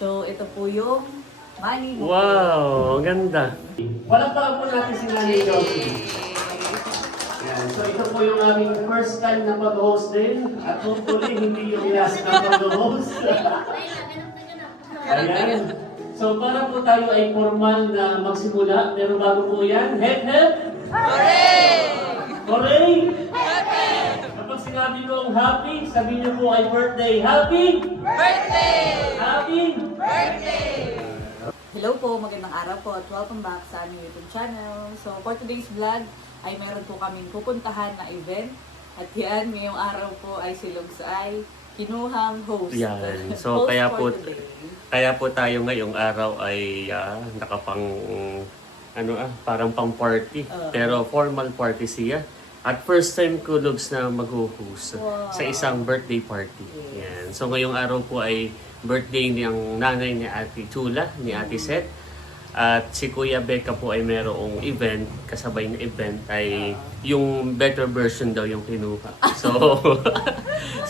So, ito po yung money book. Wow, ang ganda. Walang pa po natin si Nanay Josie. Yan. So ito po yung aming first time na pag-host din. At hopefully hindi yung last na pag-host. Ayan. So para po tayo ay formal na magsimula, pero bago po yan, hep hep! Hooray! Hooray! Kapag sinabi ko ang happy, sabihin niyo po ay birthday. Happy! Birthday! Happy! Hello po, magandang araw po at welcome back sa aming YouTube channel. So, for today's vlog ay meron po kaming pupuntahan na event. At yan, ngayong araw po ay si Lugs ay kinuhang host. Yan. So Host kaya for po today. kaya po tayo ngayong araw ay nakapang parang pang party. Pero formal party siya. At first time ko Lugs na mag-host sa isang birthday party. Yan. So ngayong araw po ay birthday niyang nanay ni Ate Chula, ni Ate Seth. At si Kuya Becca po ay merong event, kasabay ng event ay yung better version daw yung kinuha.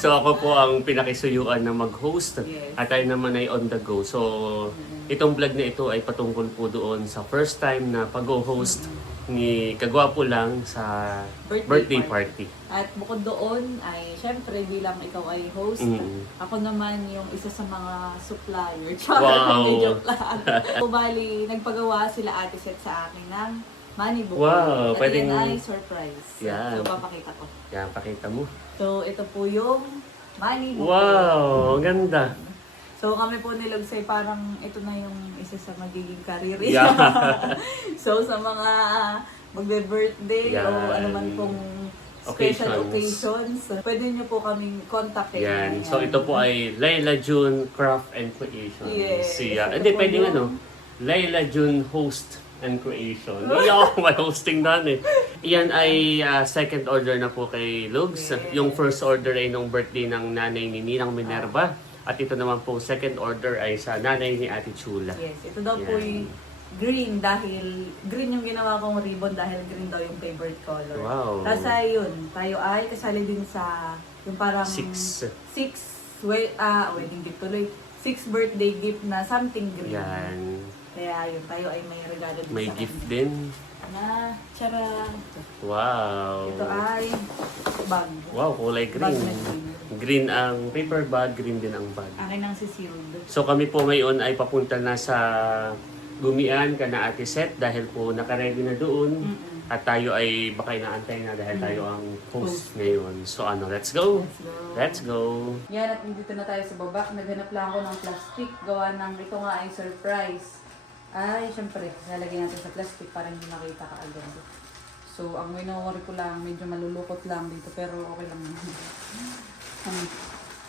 So ako po ang pinakisuyuan na mag-host at tayo naman ay on the go. So itong vlog na ito ay patungkol po doon sa first time na pag-host ni Kagwapo lang sa birthday party. At bukod doon ay syempre bilang ikaw ay host, ako naman yung isa sa mga supplier. Wow. Joke lang. So, bali, nagpagawa sila Ate Seth sa akin ng money book. Wow, At pwedeng- yan ay surprise. Yan. So, papakita ko. Yan, pakita mo. So, ito po yung money book. Wow, ang ganda. So, kami po ni Lugs ay parang ito na yung isa sa magiging career. Yeah. So, sa mga magbe-birthday o ano man pong special occasions, pwede nyo po kaming kontakin. Yan. So ito po ay Layla June Craft and Creation. Yes. Siya. Ito Hindi, po pwedeng yung- Layla June Host and Creation. Hindi ako may hosting na Iyan ay second order na po kay Lugs. Yes. Yung first order ay nung birthday ng nanay ni Ninang Minerva. At ito naman po, second order ay sa nanay ni Ate Chula. Yes, ito daw po Yan. yung green dahil green yung ginawa kong ribbon dahil green daw yung favorite color. Wow. Tapos ayun, tayo ay kasali din sa yung parang Six. wedding gift tuloy. 6 birthday gift na something green. Yan. Kaya yun, tayo ay may regalo din May sa gift kanya. din. Na, tiyara. Wow. Ito ay bag. Wow, kulay Bag green. na green. Green ang paper bag, green din ang bag. Akin ang sealed. So kami po ngayon ay papunta na sa Gumian kana Ate Seth dahil po nakaredy na doon. At tayo ay baka inaantay na dahil tayo ang host ngayon. So let's go! Let's go! Yan, at dito na tayo sa baba. Naghanap lang ako ng plastic. Gawa ng ito nga ay surprise. Ay, syempre, lalagyan natin sa plastic para hindi makita ka agad. So, ang winowari ko lang, medyo malulukot lang dito, pero okay lang.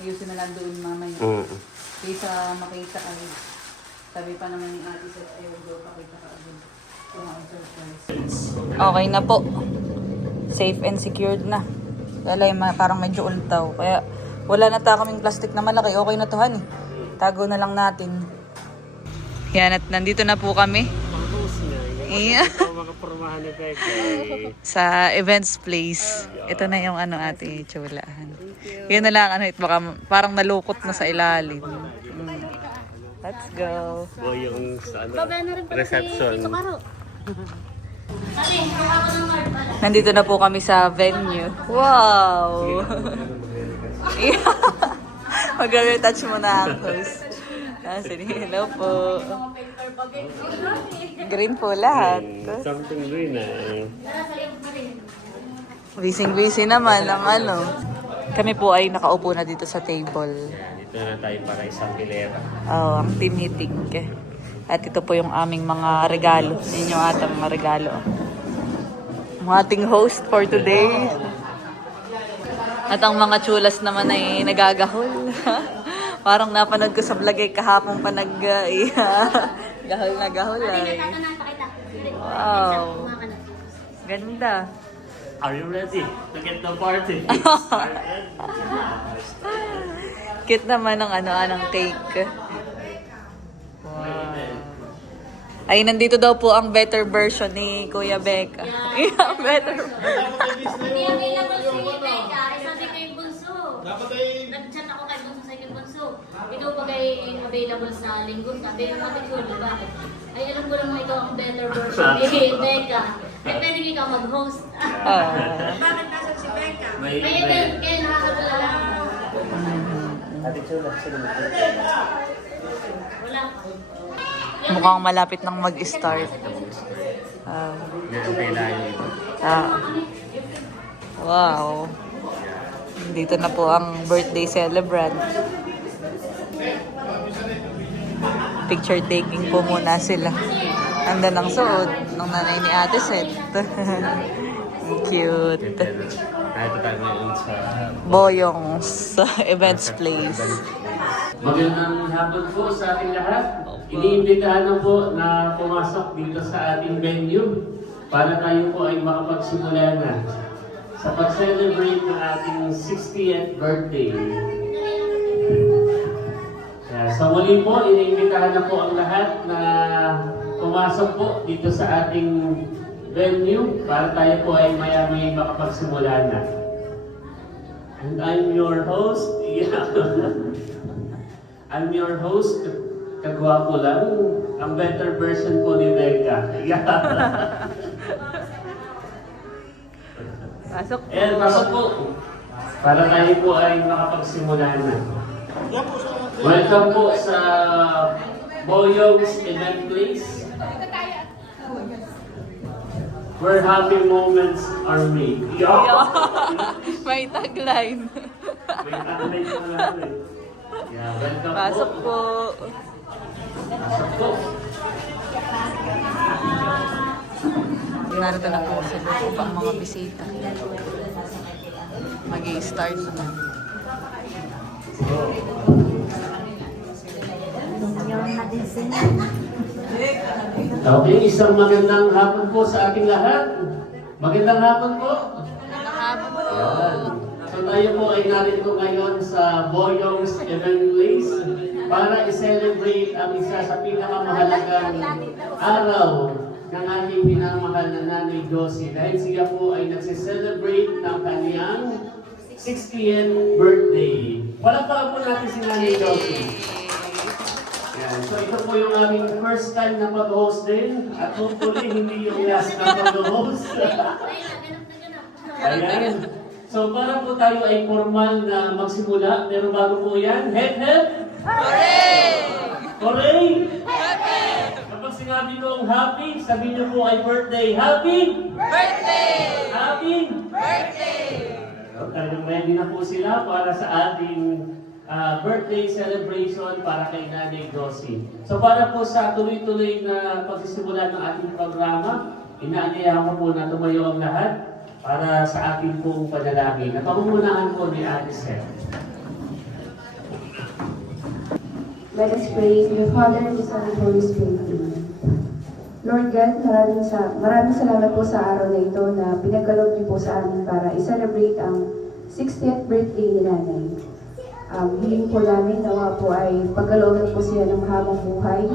Ayusin na lang doon mamaya. Kaysa makita ay, sabi pa naman ni Ate Seth, ayaw daw pakita ka agad. Ito nga ang surprise. Okay na po. Safe and secured na. Lalay, parang medyo ultaw. Kaya, wala na kaming plastic na malaki. Okay na to, honey. Tago na lang natin. Yan, at nandito na po kami. Yeah. Makapormahan ni Becca. Sa events place. Ito na yung Ate Chulahan. Yun na lang, baka parang nalukot na sa ilalim. Let's go. O yung sa reception. Nandito na po kami sa venue. Wow! Mag-retouch mo na ang host. Sige, hello po. Green po lahat. Something green Busy naman ang ano. Kami po ay nakaupo na dito sa table. Dito na tayo para isang hilera. Oh, ang team meeting. At ito po yung aming mga regalo. Yun yung atang mga regalo. Ang ating host for today. At ang mga chulas naman ay nagagahol. Parang napanood ko sa vlog ay kahapon pa gahol na gahol ay. Wow. Ganda. Are you ready to get the party? Cute naman ng anong cake. Wow. Ay, nandito daw po ang better version ni Kuya Becca. Yeah, better version. Hindi available si Becca. Sabi kay Bunso. Nag-chat ako kay Bunso sa kay Bunso. Ito pa kay available sa linggo. Sabi ng Ate Chula, bakit? Ay, alam ko naman ikaw ang better version ni Becca. Ay, pwedeng ikaw mag-host. Bakit nasa si Becca? Kaya nakakagula lang. Ate Chula, sino mo? Wala pa. Mukhang malapit nang mag-start. Naantay lang yung iba. Wow. Dito na po ang birthday celebrant. Picture taking po muna sila. Andan ang suot ng nanay ni Ate Seth. Cute. Ito tayo ngayon sa Boyong's Events Place. Magandang hapon po sa ating lahat. Iniimbitahan na po na pumasok dito sa ating venue para tayo po ay makapagsimula na sa pag-celebrate ng ating 60th birthday. Sa muli po, iniimbitahan na po ang lahat na pumasok po dito sa ating venue para tayo po ay maya-may makapagsimula na. And I'm your host. I'm your host, kagwapo lang, ang better version po ni Becca. Pasok po. Ayan, pasok po. Para tayo po ay makapagsimula na. Welcome po sa Boyong's Event Place, where happy moments are made. May tagline. May tagline pa lang eh. Yeah, welcome Pasok po. Pasok po. Narito na po sa loob ang mga bisita. Mag-i-start na. Okay, isang magandang hapon po sa ating lahat. Magandang hapon po. Ayan. So tayo po ay narito ngayon sa Boyong's Event Place para i-celebrate ang isa sa pinakamahalagang araw ng ating minamahal na Nanay Josie dahil siya po ay nagsi-celebrate ng kanyang 60th birthday. Palakpakan po natin si Nanay Josie. Yan. So ito po yung aming first time na mag-host din at hopefully hindi yung last na mag-host. Ayan. So para po tayo ay formal na magsimula, pero bago po yan, head! Hooray! Hooray! Kapag sinabi ko ang happy, sabihin niyo po ay birthday. Happy? Birthday! Happy? Birthday! Talagang ready na po sila para sa ating birthday celebration para kay Nanay Josie. So para po sa tuloy-tuloy na pagsisimula ng ating programa, inaanyayahan ko po na tumayo ang lahat para sa ating pong panalangin. At pamumunahan po ni Ate Seth. Let us pray to the Father, the Son, and Holy Spirit. Amen. Lord God, maraming salamat po sa araw na ito na pinagkaloob niyo po sa amin para i-celebrate ang 60th birthday ni Nanay. Hiling po namin nawa po ay pagkalooban po siya ng mahabang buhay,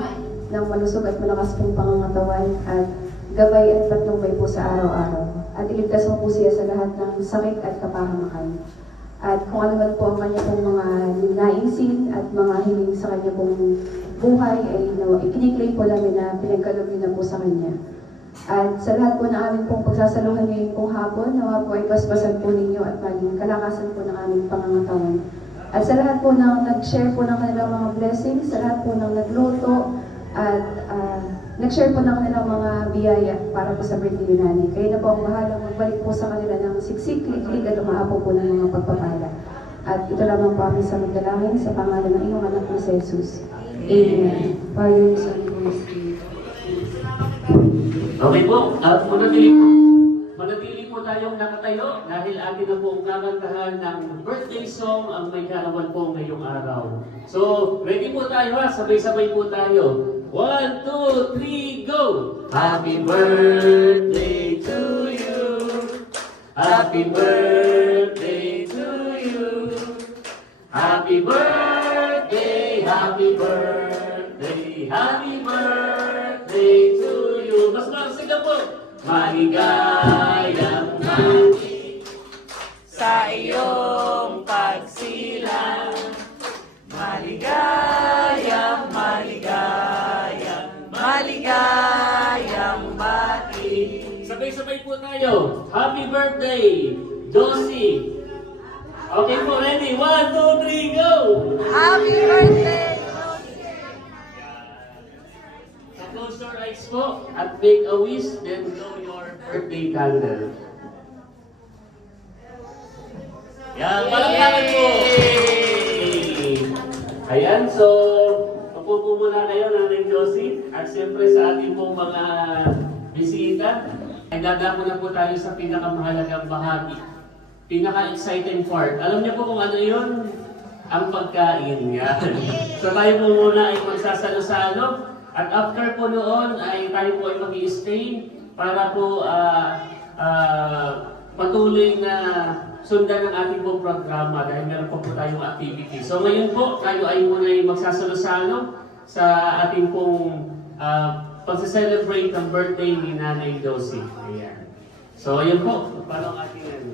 ng malusog at malakas pong pangangatawan at gabay at patnubay po sa araw-araw. At iligtas mo po siya sa lahat ng sakit at kapahamakan. At kung ano man po ang kanya pong mga naisin at mga hiling sa kanya pong buhay ay ikiniklaim po namin na pinagkaloob niyo na po sa kanya. At sa lahat po ng aming pong pagsasaluhan ngayon pong hapon, nawa po ay basbasan po ninyo at maging kalakasan po ng aming pangangatawan. At sa lahat po ng nag-share po ng kanilang mga blessings, sa lahat po ng nagluto at nag-share po ng kanilang mga biyaya para po sa birthday ni Nanay. Kayo na po ang bahala magbalik po sa kanila ng siksik, liklik at umaapo po ng mga pagpapala. At ito lamang po kami sa magdalangin sa pangalan ng iyong anak na si Jesus. Amen. Father, Son, and Holy Spirit. Okay po, at manatili po tayong nakatayo dahil atin na po kakantahan ng birthday song ang may karawan po ngayong araw. So, ready po tayo ha, sabay-sabay po tayo. 1, 2, 3, go! Happy birthday to you. Happy birthday to you. Happy birthday, happy birthday, happy birthday to you. Mas marasiga po. Maligayang happy Sa iyong pagsilang, maligaya po tayo. Happy birthday, Josie. Okay po, ready? 1, 2, 3, go! Happy birthday! So close your eyes po at make a wish, then blow your birthday candle. Yan, palakpakan po! Ayan, so upo po muna kayo, Nanay Josie. At siyempre sa ating pong mga bisita, ay dadako na po tayo sa pinakamahalagang bahagi. Pinaka-exciting part. Alam niyo po kung ano yun? Ang pagkain. Yan. So tayo po muna ay magsasalo-salo. At after po noon ay tayo po ay mag-i-stay para po patuloy na sundan ang ating pong programa dahil meron po tayong activity. So ngayon po, tayo ay muna ay magsasalo-salo sa ating pong pag-celebrate ng birthday ni Nanay Josie. Ayan. So ayan po, paano ang ating ano?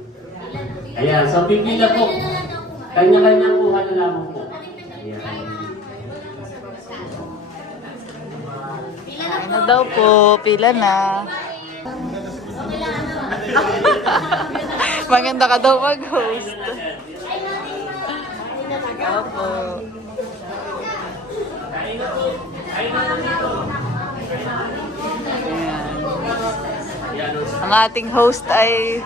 Ayan, so pipila po. Kanya-kanya kuha na lamang po. Ayan. Kain na daw po. Pila na. Maganda ka daw mag-host. Opo. Kain na po. Kain na po dito. Ayan. Ayan. Ang ating host ay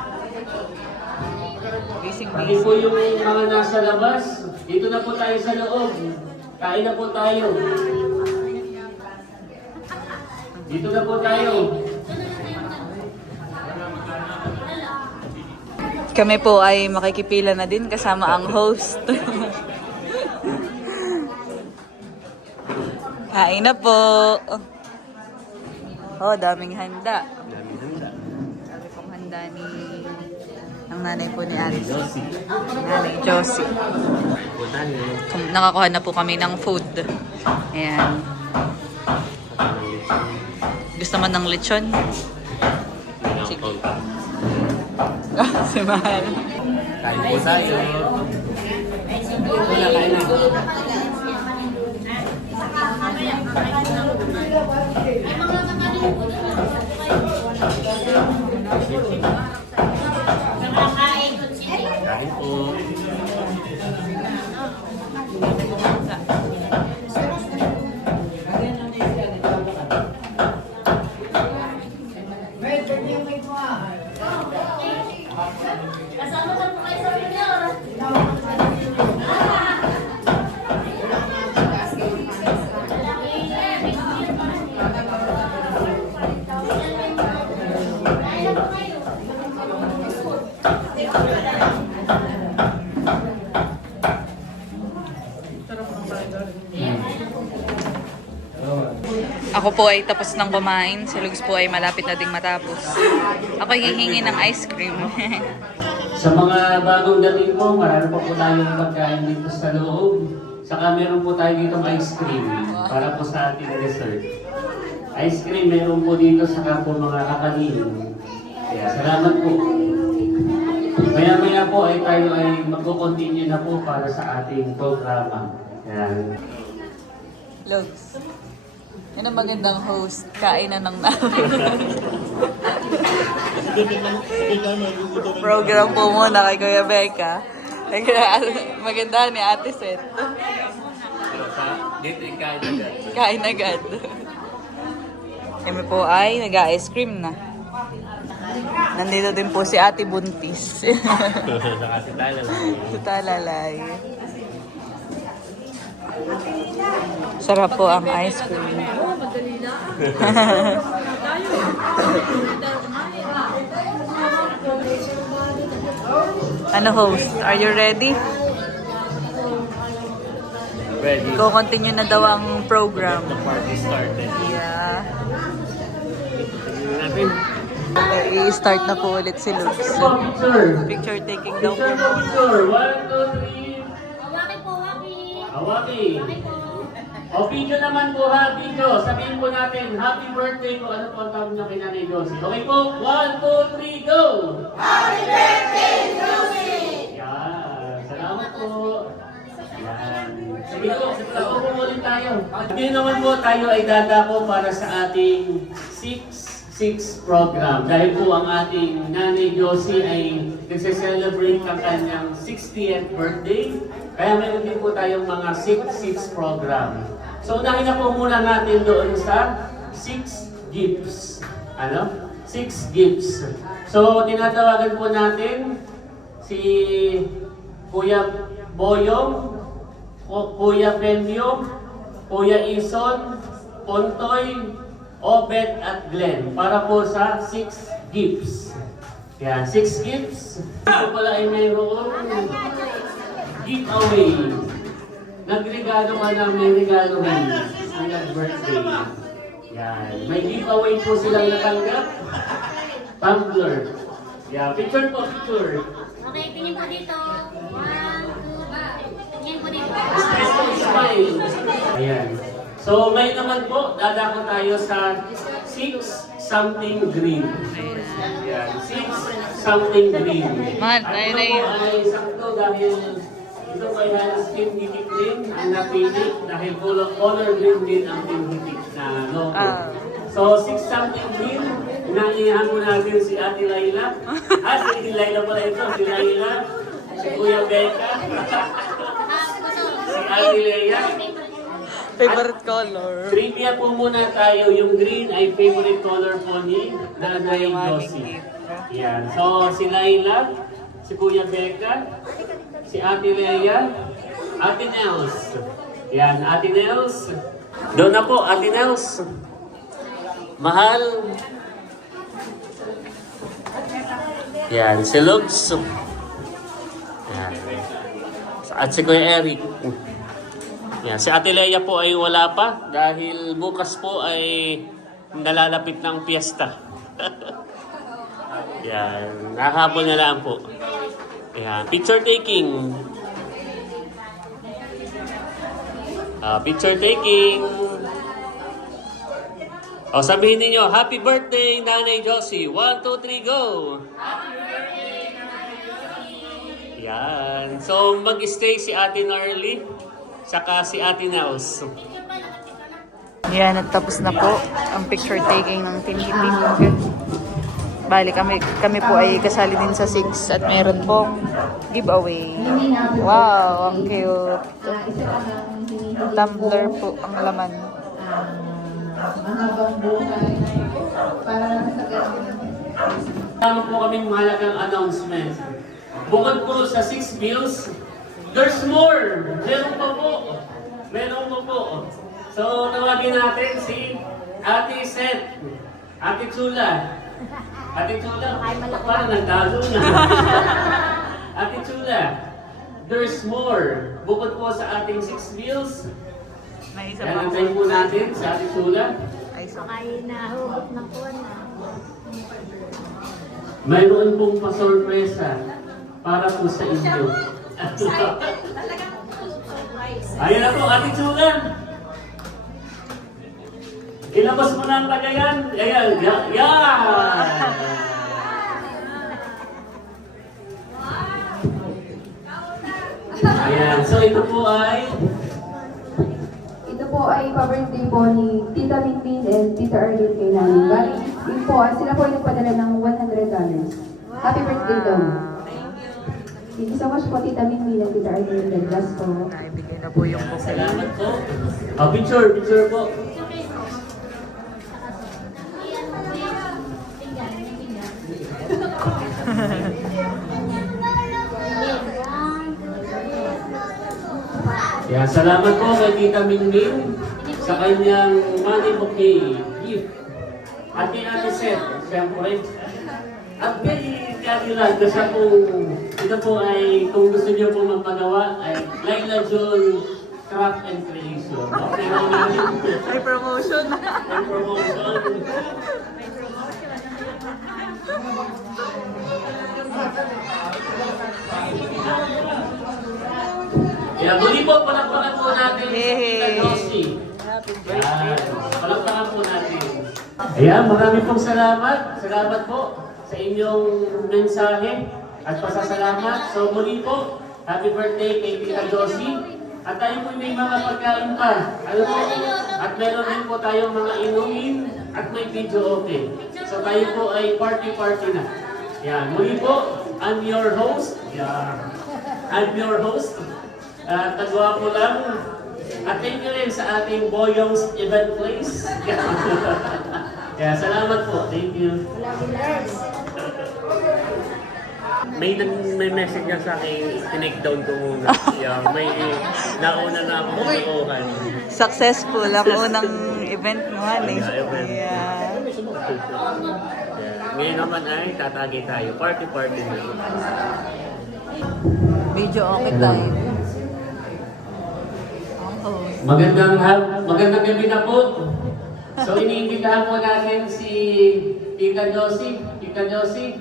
Pati busy-busy. po yung mga nasa labas, dito na po tayo sa loob. Kain na po tayo. Dito na po tayo. Kami po ay makikipila na din kasama ang host. Kain na po. Oh, daming handa. Sabi pong handa ni ang nanay po ni Alice. Nanay Josie. Nakakuha na po kami ng food. Ayan. Gusto mo ng lechon? Sige. Si Mahal. Kain po tayo. Wala, kain na. Kain po. Kasama na po kayo sa video. Ako po ay tapos ng kumain. Si Lugs po ay malapit na ding matapos. Ako hihingi ng ice cream. Sa mga bagong dating po, marami pa po tayong pagkain dito sa loob. Saka meron po tayo dito ice cream para po sa ating dessert. Ice cream meron po dito saka po mga kakanin. Kaya salamat po. Maya-maya po ay tayo ay magko-continue na po para sa ating programa. Yan. Lugs. Yan ang magandang host. Kain na ng namin. Program po muna kay Kuya Becca. Maganda ni Ate Seth. Kain agad. Kami po ay nag-ice cream na. Nandito din po si Ate Buntis. Si Talalay. Sarap po ang ice cream. Ano host? Are you ready? Ready? Go continue na daw ang program. The party started. Yeah. Natin. I-start na po ulit si Lugs. Picture. Picture taking daw po Picture po, muna. picture. 1, 2, 3. Hawaki po, hawaki. Hawaki. Hawaki po. O video naman po ha, video. Sabihin po natin, happy birthday po. Ano po ang tawag niyo kay Nanay Josie? Okay po, 1, 2, 3, go! Happy birthday, Josie! Yan. Salamat po. Yan. Sige po, ako po ulit tayo. Ngayon naman po tayo ay dadako para sa ating 6th 6 program. Dahil po ang ating Nanay Josie ay nagse-celebrate ang kanyang 60th birthday. Kaya meron din po tayong mga 6 program. So unahin na po muna natin doon sa 6 gifts. Ano? 6 gifts. So tinatawagan po natin si Kuya Boyong, Kuya Penyo, Kuya Ison, Pontoy, Obet at Glenn para po sa 6 gifts. Yan, 6 gifts. Ito pala ay mayroong giveaway. Nagregalo ka na may regalo rin ang birthday. Yan, may giveaway po silang natanggap. Tumbler. Yan, picture po, picture. Okay, tingin po dito. 1, 2, tingin po dito. Smile po, smile. Ayan. So, may naman po, dadako tayo sa 6 something green. Ayan, 6 something green. Man, At ayun ito na po yun. ay sakto dahil ito po ay halos skin hitik green ang napili dahil color green din ang skin hitik na logo. So, 6 something green, inaanyahan po natin si Ate Laila. Si Laila pala ito, si Laila, si Kuya Becca, si Ate Leia. Favorite color. Trivia po muna tayo, yung green ay favorite color po ni Nanay Josie. Yan. So, si Laila, si Kuya Becca, si Ate Leia, Ate Nels. Yan, Ate Nels. Doon na po, Ate Nels. Mahal. Yan, si Lugs. Yan. At si Kuya Eric. Yan, si Ate Leia po ay wala pa dahil bukas po ay nalalapit ng piyesta. Yan, nakahapon na lang po. Yan, picture taking. Picture taking. O, sabihin niyo, happy birthday, Nanay Josie. 1, 2, 3, go! Yan. So, mag-stay si Ate Narly, saka si Ate Nels. Yan, nagtapos na po ang picture taking ng Team Hitik. Bali, kami po ay kasali din sa 6 at meron pong giveaway. Wow, ang cute. Tumbler po ang laman. Mahabang buhay. Para sa Tama po kaming mahalagang announcement. Bukod po sa 6 bills, there's more! Meron pa po! Meron pa po! So, tawagin natin si Ate Seth, Ate Chula. Ate Chula, parang nagdalo na. Ate Chula, there's more. Bukod po sa ating 6 bills, May isa yan pa ang po. tayo po natin sa Ate Chula. Ay, so. Ay, nahugot na po na. Mayroon pong pasorpresa para po sa inyo. Ayun na po, Ate Chula. Ilabas mo na ang tagayan. Ayan, yan! Ayan, so ito po ay pa-birthday po ni Tita Minmin and Tita Arlene kay Nani. Bali, yun po, sila po ay nagpadala ng $100. Happy birthday daw. Thank you so much po, Tita Minmin and Tita Arlene. God bless po. Naibigay na po yung bouquet. salamat po. Picture po. Yan, salamat po kay Tita Minmin sa kanyang money bouquet gift. At kay Ate Seth, siyempre. At kay Cadillac, kasi po, ito po ay, kung gusto niyo po magpagawa, ay Laila John Craft and Creation. Okay, May promotion na. may promotion. Kaya muli po, palakpakan po natin si Tita Josie. Ayan, palakpakan po natin. Ayan, marami pong salamat. Salamat po sa inyong mensahe at pasasalamat. So muli po, happy birthday kay Tita Josie. At tayo po may mga pagkain pa. Ano po? At meron din po tayong mga inumin at may video okay. So tayo po ay party na. Yan. Muli po, I'm your host. Yeah. I'm your host. Tagwa po lang. At thank you rin sa ating Boyong's Event Place. Yeah, salamat po. Thank you. May message niya sa akin, tinake down ko muna. Yeah, may nauna na ako nakuhan. Successful ang unang event mo, honey. Yeah, event. Yeah. Yeah. Ngayon naman ay tatagay tayo. Party na. Video okay tayo. Magandang gabi na po. So iniimbitahan po natin si Tita Josie. Tita Josie,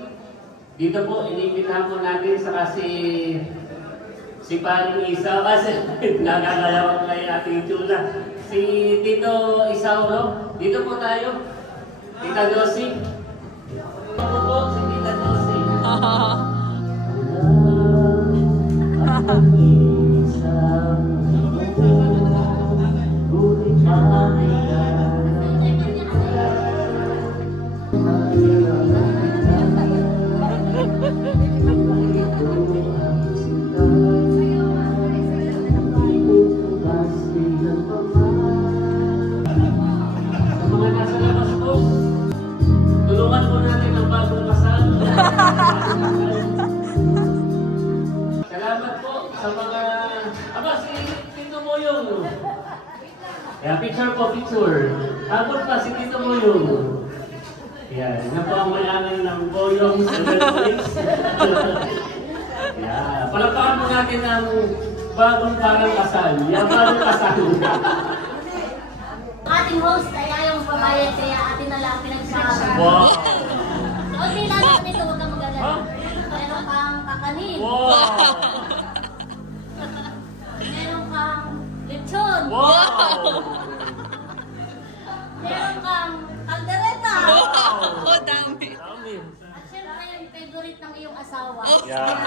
dito po iniimbitahan po natin saka si Paring Isa kasi nakakalawa ko kay Ating Chula. Si Tito Isauro, dito po tayo. Tita Josie. Dito po si Tita Josie. Mga nasa labas po, tulungan po natin ang bagong kasal. Salamat po sa mga... Aba, si Tito Moyong. Kaya picture po, picture. Habol pa si Tito Moyong. Yan, yan po ang mayangan ng Boyong sa Netflix. Yan, palakpakan po natin ang bagong parang kasal. Yan, bagong kasal. Ating host ay ayaw magbabayad kaya atin na lang pinagsama. Wow! Okay lang naman ito, huwag kang mag-alala. Meron kang kakanin. Wow! Meron kang lechon. Wow! Meron kang kaldereta. Oh, dami. Dami. At syempre yung favorite ng iyong asawa. Yeah.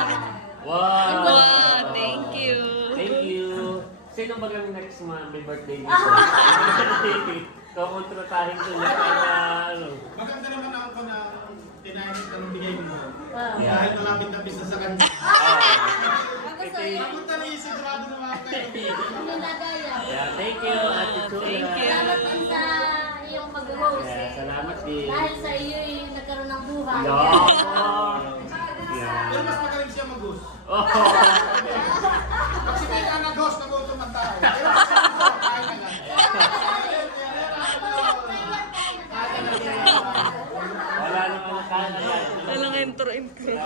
Wow! Wow, thank you. Thank you. Sino ba lang next month may birthday dito? Kukontratahin ko niya para ano. Maganda naman ako na tinahimik na bigay mo. Yeah. Dahil malapit na pista sa kanya. Ang gusto niya, Ako talaga sigurado na mga kayo. ang nilagaya. Yeah, thank you, Ate Chula. Thank you. Salamat din sa iyong pag-host. Yeah, salamat din. Dahil sa iyo yung nagkaroon ng buhay. Yeah. Pero Yeah. mas magaling siya mag-host. Oh. Pag si Mika nag-host, nagutom ang tao. Pero kasi ako, kaya na lang. Wala naman nakala yan. Walang intro. Thank you.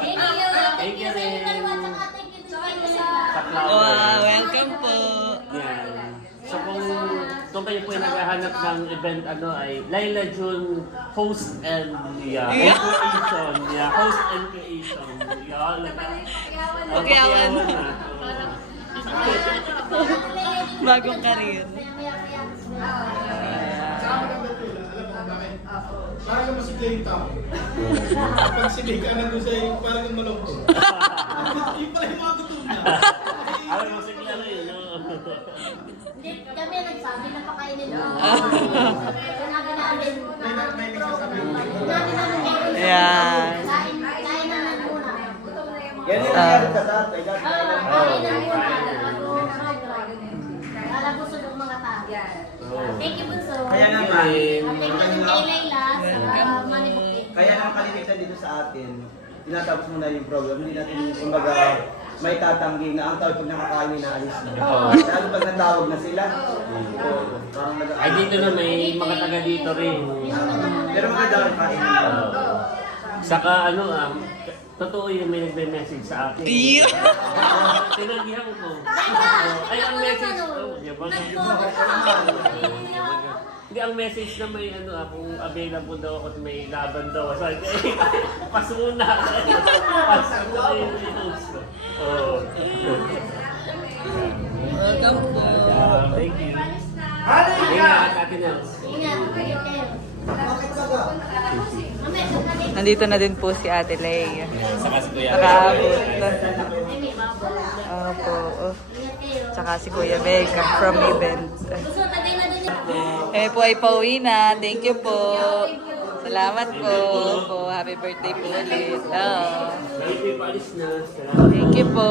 Thank you sa inyo dalawa. Tsaka thank you din sa inyo sa... Sa cloud. Wow, welcome po. Yan. So kung kayo po ay naghahanap ng event ano ay Laila June host and creation. Yeah, host and creation. Yeah. Okay, awan. Bagong karir. Saka maganda ito, alam mo kung bakit? Parang kang masigla yung tao. Pag si Mika nandun sa'yo, parang kang malungkot. Yung pala yung mga gutom niya. Alam mo sigla rin, no? Hindi, kami nagsabi na pakainin mo. Kanaga namin. May nagsasabi. Natin namin ngayon. Ayan. Kain na ng muna. Yan yung nangyari sa dati. Kain na muna. Para busog ang mga tao. Thank you, Bunso. Kaya naman, Thank you din kay Layla sa Money Bouquet. kaya naman kalimitan dito sa atin, tinatapos muna yung program. Hindi natin, kumbaga, may tatanggi na ang tawag pag nakakain na alis na. Lalo pag natawag na sila. Parang Ay dito na may mga taga dito rin. Pero maganda rin kain. Saka ano, totoo yung may nagme-message sa akin. Tinanggihan ko. Ay, ang message ko. Yabang. Hindi, ang message na may ano, kung available daw ako at may laban daw. Sabi ko, pasuna. Pasuna yung pinost ko. Oo. Welcome po. Thank you. Ingat, Ate Nels. Ingat, kayo kayo. Mamaya, sandali. Nandito na din po si Ate Leia. Saka si Kuya. Nakaabot na. Ay, may baboy. Opo. Ingat kayo. tsaka si Kuya Becca from event. Gusto, lagay na dun yung... Kami po ay pauwi na. Thank you po. Salamat po. Happy birthday po ulit. Oh. Thank you po.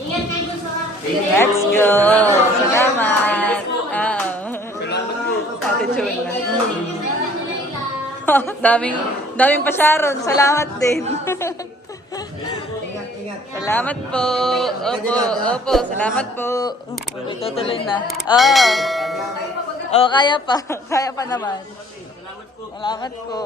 Ingat kayo dun sa... Let's go. Salamat. Oo. Ate Chula. Daming pasyaron. Salamat din. Salamat po. Opo. Salamat po. Itutuloy na. Oh, kaya pa. Kaya pa naman. Salamat po.